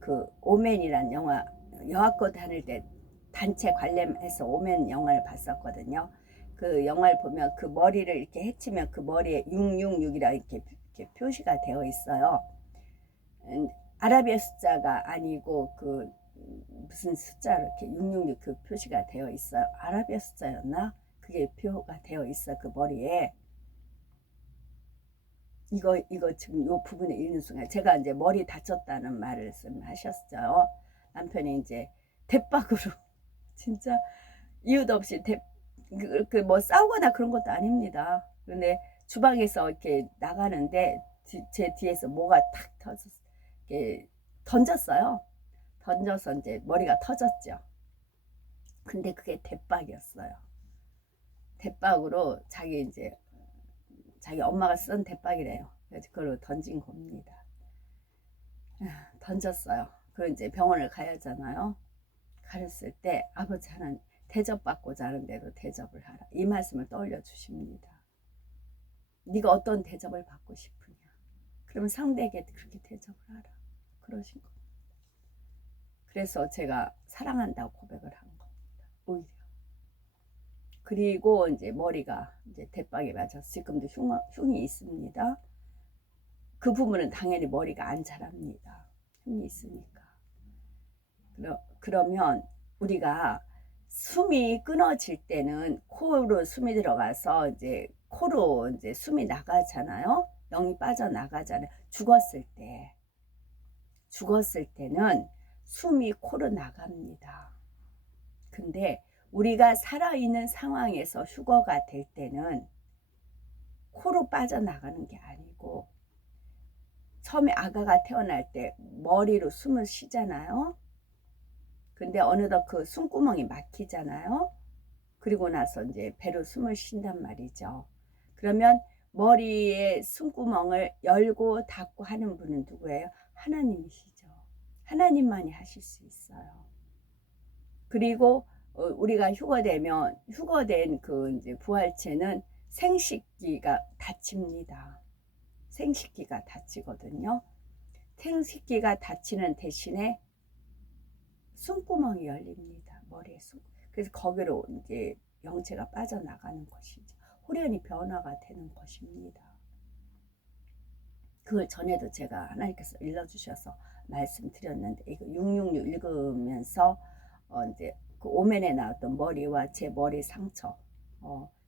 그 오맨이라는 영화 여학교 다닐 때 단체 관련해서 오맨 영화를 봤었거든요. 그 영화를 보면 그 머리를 이렇게 헤치면 그 머리에 666이라 이렇게 표시가 되어 있어요. 아라비아 숫자가 아니고 그 무슨 숫자로 이렇게 666 그 표시가 되어 있어요. 아라비아 숫자였나? 그게 표가 되어 있어 그 머리에. 이거 지금 요 부분에 있는 순간 제가 이제 머리 다쳤다는 말을 하셨어요. 남편이 이제 대박으로 진짜 이유도 없이 뭐 싸우거나 그런 것도 아닙니다. 근데 주방에서 이렇게 나가는데 제 뒤에서 뭐가 탁 터졌어. 이렇게 던졌어요. 던져서 이제 머리가 터졌죠. 근데 그게 대박이었어요. 대박으로 자기 엄마가 쓴 대박이래요. 그래서 그걸로 던진 겁니다. 던졌어요. 그리고 이제 병원을 가야 하잖아요. 가렸을 때 아버지 하나님 대접받고자 하는데도 대접을 하라. 이 말씀을 떠올려 주십니다. 네가 어떤 대접을 받고 싶으냐. 그러면 상대에게 그렇게 대접을 하라. 그러신 겁니다. 그래서 제가 사랑한다고 고백을 한 겁니다. 오히려. 그리고 이제 머리가 이제 대박에 맞아서 지금도 흉이 있습니다. 그 부분은 당연히 머리가 안 자랍니다. 흉이 있으니까. 그러면 우리가 숨이 끊어질 때는 코로 숨이 들어가서 이제 코로 이제 숨이 나가잖아요. 영이 빠져나가잖아요. 죽었을 때는 숨이 코로 나갑니다. 근데 우리가 살아있는 상황에서 휴거가 될 때는 코로 빠져나가는 게 아니고 처음에 아가가 태어날 때 머리로 숨을 쉬잖아요. 근데 어느덧 그 숨구멍이 막히잖아요. 그리고 나서 이제 배로 숨을 쉰단 말이죠. 그러면 머리의 숨구멍을 열고 닫고 하는 분은 누구예요? 하나님이시죠. 하나님만이 하실 수 있어요. 그리고 우리가 휴거된 그 이제 부활체는 생식기가 닫힙니다. 생식기가 닫히거든요. 생식기가 닫히는 대신에 숨구멍이 열립니다. 머리에 그래서 거기로 이제 영체가 빠져나가는 것이죠. 호련히 변화가 되는 것입니다. 그걸 전에도 제가 하나님께서 일러주셔서 말씀드렸는데 이거 666 읽으면서 이제 그 오멘에 나왔던 머리와 제 머리 상처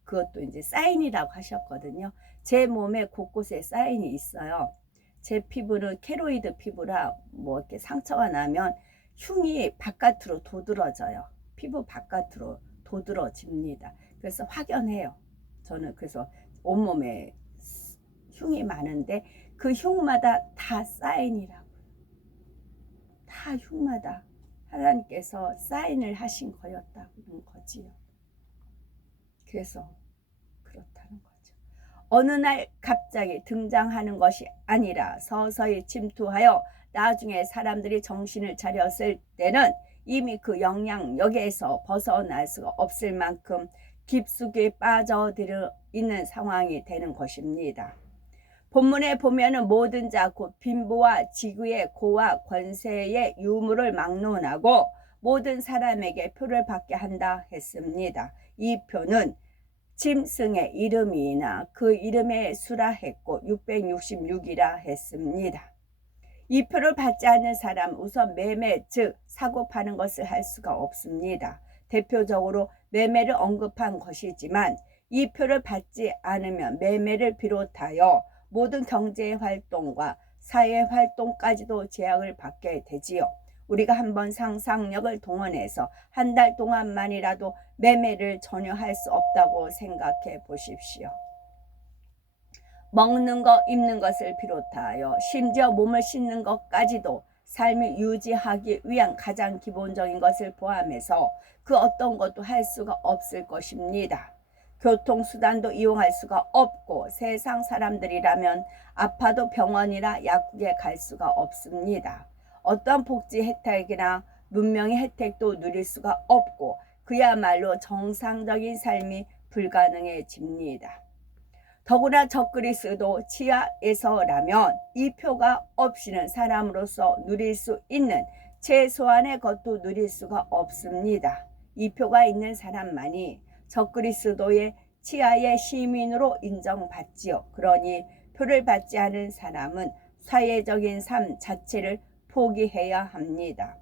그것도 이제 사인이라고 하셨거든요. 제 몸에 곳곳에 사인이 있어요. 제 피부는 케로이드 피부라 뭐 이렇게 상처가 나면 흉이 바깥으로 도드러져요. 피부 바깥으로 도드러집니다. 그래서 확연해요. 저는 그래서 온몸에 흉이 많은데 그 흉마다 다 사인이라고요. 다 흉마다 하나님께서 사인을 하신 거였다는 거지요. 그래서 그렇다는 거죠. 어느 날 갑자기 등장하는 것이 아니라 서서히 침투하여 나중에 사람들이 정신을 차렸을 때는 이미 그 영향력에서 벗어날 수가 없을 만큼 깊숙이 빠져들어 있는 상황이 되는 것입니다. 본문에 보면은 모든 자 곧 빈부와 지구의 고와 권세의 유무를 막론하고 모든 사람에게 표를 받게 한다 했습니다. 이 표는 짐승의 이름이나 그 이름의 수라 했고 666이라 했습니다. 이 표를 받지 않는 사람 우선 매매 즉 사고 파는 것을 할 수가 없습니다. 대표적으로 매매를 언급한 것이지만 이 표를 받지 않으면 매매를 비롯하여 모든 경제 활동과 사회 활동까지도 제약을 받게 되지요. 우리가 한번 상상력을 동원해서 한 달 동안만이라도 매매를 전혀 할 수 없다고 생각해 보십시오. 먹는 것, 입는 것을 비롯하여 심지어 몸을 씻는 것까지도 삶을 유지하기 위한 가장 기본적인 것을 포함해서 그 어떤 것도 할 수가 없을 것입니다. 교통수단도 이용할 수가 없고 세상 사람들이라면 아파도 병원이나 약국에 갈 수가 없습니다. 어떤 복지 혜택이나 문명의 혜택도 누릴 수가 없고 그야말로 정상적인 삶이 불가능해집니다. 더구나 적그리스도 치하에서라면 이 표가 없이는 사람으로서 누릴 수 있는 최소한의 것도 누릴 수가 없습니다. 이 표가 있는 사람만이 적그리스도의 치하의 시민으로 인정받지요. 그러니 표를 받지 않은 사람은 사회적인 삶 자체를 포기해야 합니다.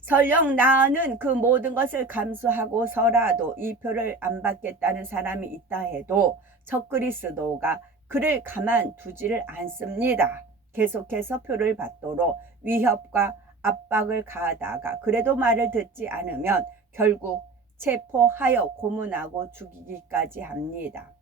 설령 나는 그 모든 것을 감수하고서라도 이 표를 안 받겠다는 사람이 있다 해도 적그리스도가 그를 가만두지를 않습니다. 계속해서 표를 받도록 위협과 압박을 가하다가 그래도 말을 듣지 않으면 결국 체포하여 고문하고 죽이기까지 합니다.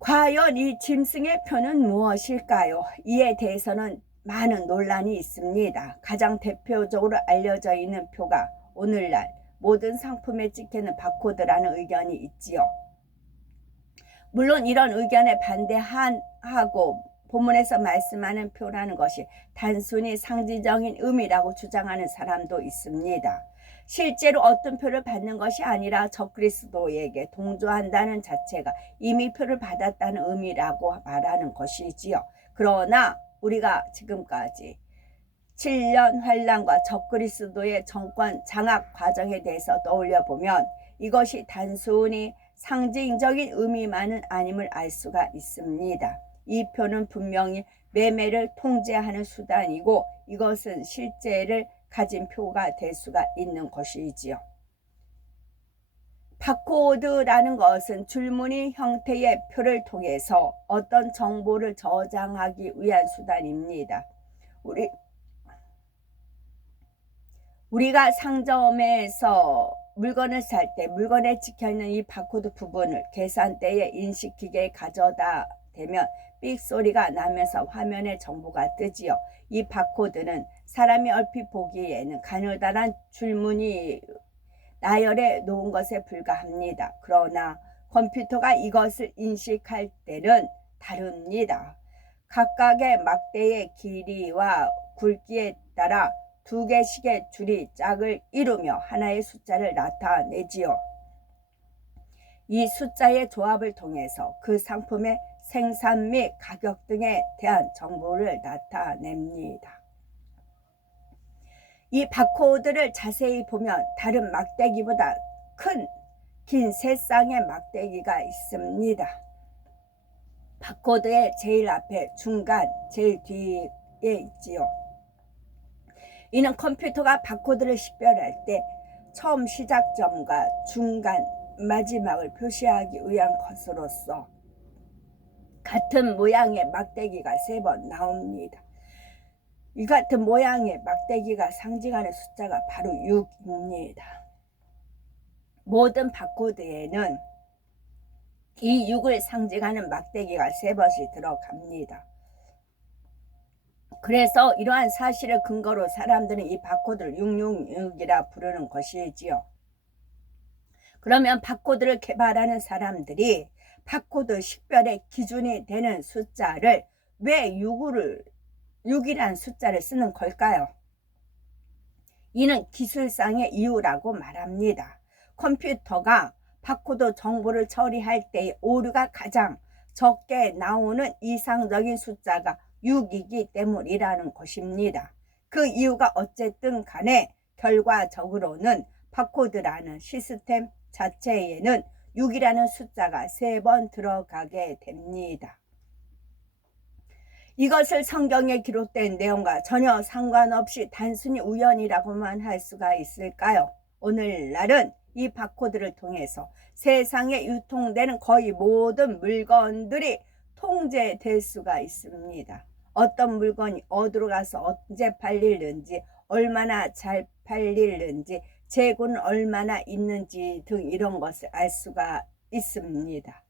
과연 이 짐승의 표는 무엇일까요? 이에 대해서는 많은 논란이 있습니다. 가장 대표적으로 알려져 있는 표가 오늘날 모든 상품에 찍히는 바코드라는 의견이 있지요. 물론 이런 의견에 반대하고 본문에서 말씀하는 표라는 것이 단순히 상징적인 의미라고 주장하는 사람도 있습니다. 실제로 어떤 표를 받는 것이 아니라 적그리스도에게 동조한다는 자체가 이미 표를 받았다는 의미라고 말하는 것이지요. 그러나 우리가 지금까지 7년 환란과 적그리스도의 정권 장악 과정에 대해서 떠올려 보면 이것이 단순히 상징적인 의미만은 아님을 알 수가 있습니다. 이 표는 분명히 매매를 통제하는 수단이고 이것은 실제를 가진 표가 될 수가 있는 것이지요. 바코드라는 것은 줄무늬 형태의 표를 통해서 어떤 정보를 저장하기 위한 수단입니다. 우리가 상점에서 물건을 살 때 물건에 찍혀있는 이 바코드 부분을 계산대에 인식기계에 가져다 대면 삑 소리가 나면서 화면에 정보가 뜨지요. 이 바코드는 사람이 얼핏 보기에는 가느다란 줄무늬 나열해 놓은 것에 불과합니다. 그러나 컴퓨터가 이것을 인식할 때는 다릅니다. 각각의 막대의 길이와 굵기에 따라 두 개씩의 줄이 짝을 이루며 하나의 숫자를 나타내지요. 이 숫자의 조합을 통해서 그 상품의 생산 및 가격 등에 대한 정보를 나타냅니다. 이 바코드를 자세히 보면 다른 막대기보다 긴 세 쌍의 막대기가 있습니다. 바코드의 제일 앞에, 중간, 제일 뒤에 있지요. 이는 컴퓨터가 바코드를 식별할 때 처음 시작점과 중간, 마지막을 표시하기 위한 것으로서 같은 모양의 막대기가 3번 나옵니다. 이 같은 모양의 막대기가 상징하는 숫자가 바로 6입니다. 모든 바코드에는 이 6을 상징하는 막대기가 3번씩 들어갑니다. 그래서 이러한 사실을 근거로 사람들은 이 바코드를 666이라 부르는 것이지요. 그러면 바코드를 개발하는 사람들이 바코드 식별의 기준이 되는 숫자를 왜 6이라는 숫자를 쓰는 걸까요? 이는 기술상의 이유라고 말합니다. 컴퓨터가 바코드 정보를 처리할 때의 오류가 가장 적게 나오는 이상적인 숫자가 6이기 때문이라는 것입니다. 그 이유가 어쨌든 간에 결과적으로는 바코드라는 시스템 자체에는 6이라는 숫자가 3번 들어가게 됩니다. 이것을 성경에 기록된 내용과 전혀 상관없이 단순히 우연이라고만 할 수가 있을까요? 오늘날은 이 바코드를 통해서 세상에 유통되는 거의 모든 물건들이 통제될 수가 있습니다. 어떤 물건이 어디로 가서 언제 팔리는지, 얼마나 잘 팔리는지, 재고는 얼마나 있는지 등 이런 것을 알 수가 있습니다.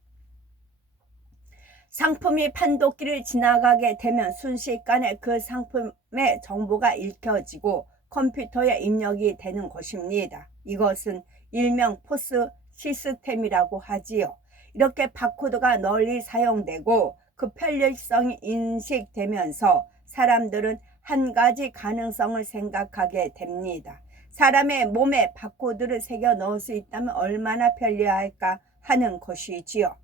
상품이 판독기를 지나가게 되면 순식간에 그 상품의 정보가 읽혀지고 컴퓨터에 입력이 되는 것입니다. 이것은 일명 포스 시스템이라고 하지요. 이렇게 바코드가 널리 사용되고 그 편리성이 인식되면서 사람들은 한 가지 가능성을 생각하게 됩니다. 사람의 몸에 바코드를 새겨 넣을 수 있다면 얼마나 편리할까 하는 것이지요.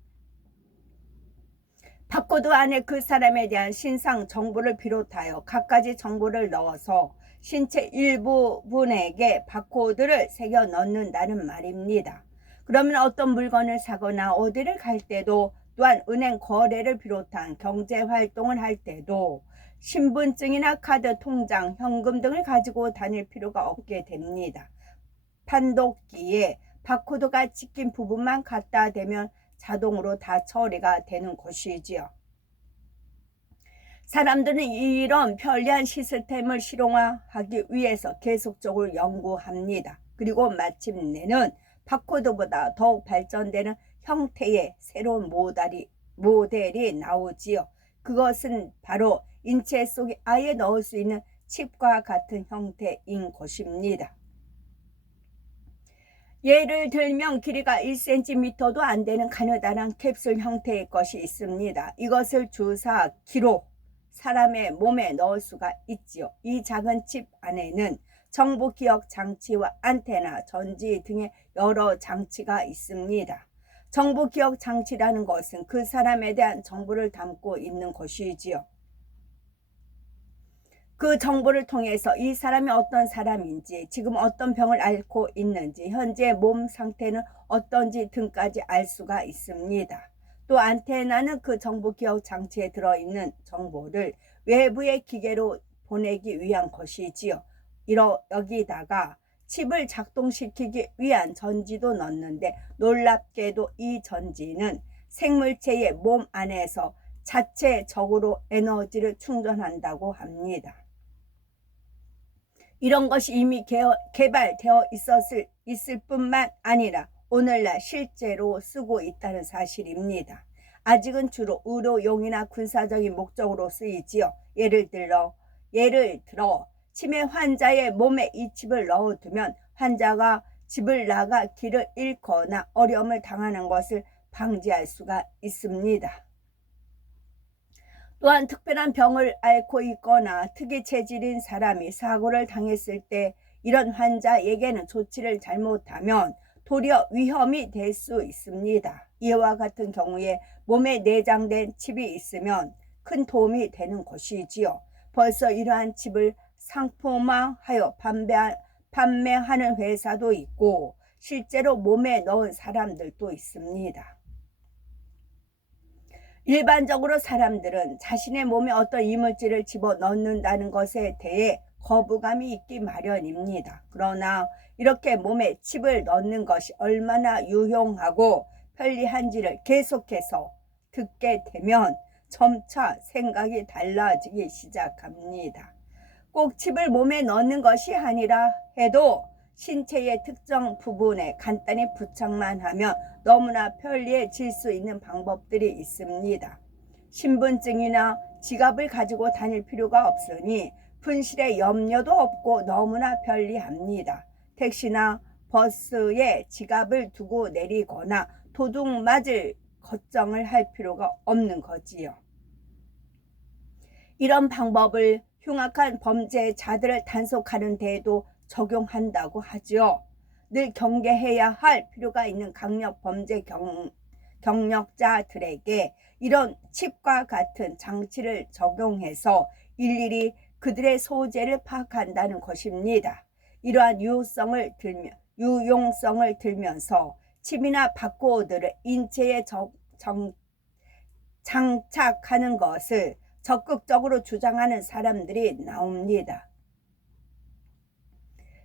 바코드 안에 그 사람에 대한 신상 정보를 비롯하여 갖가지 정보를 넣어서 신체 일부분에게 바코드를 새겨 넣는다는 말입니다. 그러면 어떤 물건을 사거나 어디를 갈 때도, 또한 은행 거래를 비롯한 경제활동을 할 때도 신분증이나 카드, 통장, 현금 등을 가지고 다닐 필요가 없게 됩니다. 판독기에 바코드가 찍힌 부분만 갖다 대면 자동으로 다 처리가 되는 것이지요. 사람들은 이런 편리한 시스템을 실용화하기 위해서 계속적으로 연구합니다. 그리고 마침내는 바코드보다 더욱 발전되는 형태의 새로운 모델이 나오지요. 그것은 바로 인체 속에 아예 넣을 수 있는 칩과 같은 형태인 것입니다. 예를 들면 길이가 1cm도 안 되는 가느다란 캡슐 형태의 것이 있습니다. 이것을 주사기로 사람의 몸에 넣을 수가 있지요. 이 작은 칩 안에는 정보 기억 장치와 안테나, 전지 등의 여러 장치가 있습니다. 정보 기억 장치라는 것은 그 사람에 대한 정보를 담고 있는 것이지요. 그 정보를 통해서 이 사람이 어떤 사람인지, 지금 어떤 병을 앓고 있는지, 현재 몸 상태는 어떤지 등까지 알 수가 있습니다. 또 안테나는 그 정보 기억 장치에 들어있는 정보를 외부의 기계로 보내기 위한 것이지요. 여기다가 칩을 작동시키기 위한 전지도 넣는데, 놀랍게도 이 전지는 생물체의 몸 안에서 자체적으로 에너지를 충전한다고 합니다. 이런 것이 이미 개발되어 있을 뿐만 아니라 오늘날 실제로 쓰고 있다는 사실입니다. 아직은 주로 의료용이나 군사적인 목적으로 쓰이지요. 예를 들어 치매 환자의 몸에 이 칩을 넣어두면 환자가 집을 나가 길을 잃거나 어려움을 당하는 것을 방지할 수가 있습니다. 또한 특별한 병을 앓고 있거나 특이 체질인 사람이 사고를 당했을 때 이런 환자에게는 조치를 잘못하면 도리어 위험이 될 수 있습니다. 이와 같은 경우에 몸에 내장된 칩이 있으면 큰 도움이 되는 것이지요. 벌써 이러한 칩을 상품화하여 판매하는 회사도 있고 실제로 몸에 넣은 사람들도 있습니다. 일반적으로 사람들은 자신의 몸에 어떤 이물질을 집어넣는다는 것에 대해 거부감이 있기 마련입니다. 그러나 이렇게 몸에 칩을 넣는 것이 얼마나 유용하고 편리한지를 계속해서 듣게 되면 점차 생각이 달라지기 시작합니다. 꼭 칩을 몸에 넣는 것이 아니라 해도 신체의 특정 부분에 간단히 부착만 하면 너무나 편리해질 수 있는 방법들이 있습니다. 신분증이나 지갑을 가지고 다닐 필요가 없으니 분실의 염려도 없고 너무나 편리합니다. 택시나 버스에 지갑을 두고 내리거나 도둑 맞을 걱정을 할 필요가 없는 거지요. 이런 방법을 흉악한 범죄자들을 단속하는 데에도 적용한다고 하죠. 늘 경계해야 할 필요가 있는 강력 범죄 경력자들에게 이런 칩과 같은 장치를 적용해서 일일이 그들의 소재를 파악한다는 것입니다. 이러한 유용성을 들면서 칩이나 바코드를 인체에 장착하는 것을 적극적으로 주장하는 사람들이 나옵니다.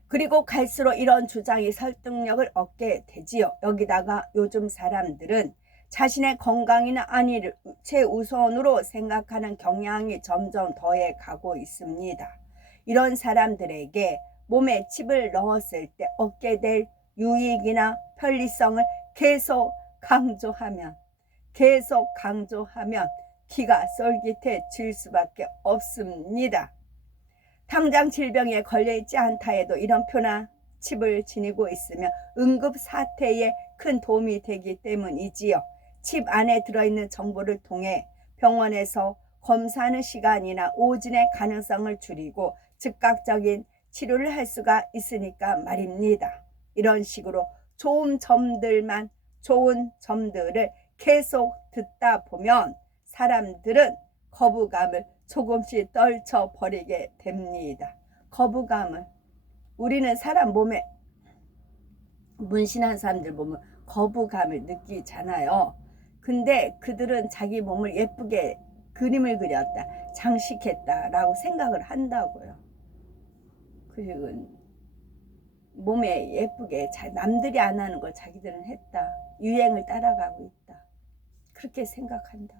그리고 갈수록 이런 주장이 설득력을 얻게 되지요. 여기다가 요즘 사람들은 자신의 건강이나 안위를 최우선으로 생각하는 경향이 점점 더해 가고 있습니다. 이런 사람들에게 몸에 칩을 넣었을 때 얻게 될 유익이나 편리성을 계속 강조하면 귀가 쏠깃해질 수밖에 없습니다. 당장 질병에 걸려있지 않다 해도 이런 표나 칩을 지니고 있으면 응급사태에 큰 도움이 되기 때문이지요. 칩 안에 들어있는 정보를 통해 병원에서 검사하는 시간이나 오진의 가능성을 줄이고 즉각적인 치료를 할 수가 있으니까 말입니다. 이런 식으로 좋은 점들을 계속 듣다 보면 사람들은 거부감을 조금씩 떨쳐버리게 됩니다. 거부감을, 우리는 사람 몸에 문신한 사람들 보면 거부감을 느끼잖아요. 근데 그들은 자기 몸을 예쁘게 그림을 그렸다, 장식했다라고 생각을 한다고요. 그리고 몸에 예쁘게 남들이 안 하는 걸 자기들은 했다, 유행을 따라가고 있다, 그렇게 생각한다.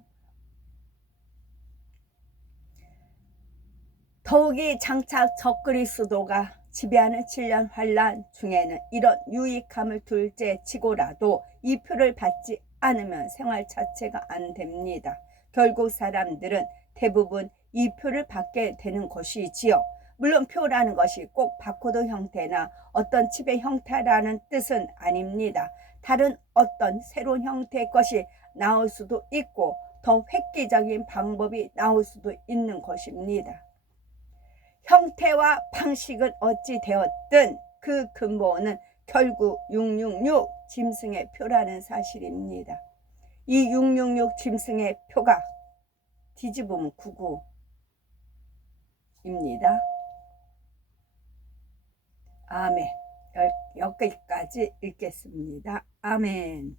더욱이 장차 적그리스도가 지배하는 7년 환란 중에는 이런 유익함을 둘째 치고라도 이 표를 받지 않으면 생활 자체가 안 됩니다. 결국 사람들은 대부분 이 표를 받게 되는 것이지요. 물론 표라는 것이 꼭 바코드 형태나 어떤 칩의 형태라는 뜻은 아닙니다. 다른 어떤 새로운 형태의 것이 나올 수도 있고 더 획기적인 방법이 나올 수도 있는 것입니다. 형태와 방식은 어찌 되었든 그 근본은 결국 666 짐승의 표라는 사실입니다. 이 666 짐승의 표가 뒤집으면 99입니다. 아멘. 여기까지 읽겠습니다. 아멘.